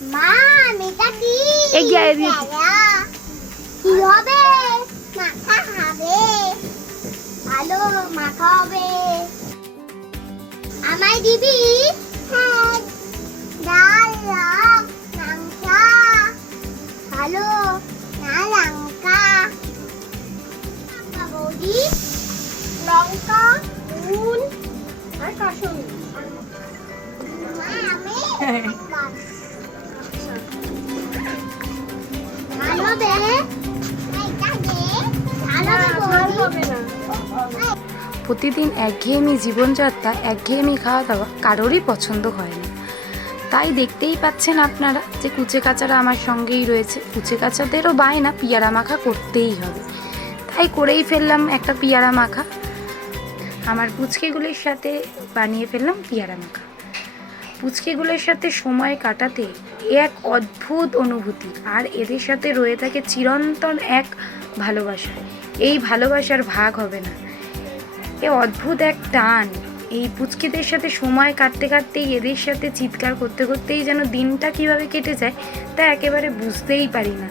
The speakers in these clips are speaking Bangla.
মা এটা কি এগিয়ে কি হবে মাখা হবে ভালো মাখা হবে আমায় দিবি হ্যাঁ ডাল লঙ্কা ভালো না লঙ্কা বৌদি লঙ্কা নুন আর কাসুন্দি মা আমি ভালো দে এটা দে ভালো হবে না প্রতিদিন একঘেয়েমি জীবনযাত্রা, একঘেয়েমি খাওয়া দাওয়া কারোরই পছন্দ হয় না। তাই দেখতেই পাচ্ছেন আপনারা যে কুচে কাচারা আমার সঙ্গেই রয়েছে। কুচে কাচাদেরও বায়না পিয়ারা মাখা করতেই হবে, তাই করেই ফেললাম একটা পিয়ারা মাখা। আমার পুচকেগুলির সাথে বানিয়ে ফেললাম পিয়ারা মাখা। পুচকেগুলোর সাথে সময় কাটাতে এক অদ্ভুত অনুভূতি, আর এদের সাথে রয়ে থাকে চিরন্তন এক ভালোবাসা। এই ভালোবাসার ভাগ হবে না, এ অদ্ভুত এক টান। এই পুচকিদের সাথে সময় কাটতে কাটতেই, এদের সাথে চিৎকার করতে করতেই যেন দিনটা কিভাবে কেটে যায় তা একেবারে বুঝতেই পারি না।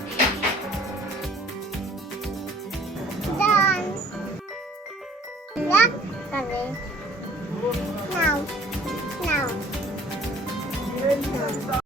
নাও নাও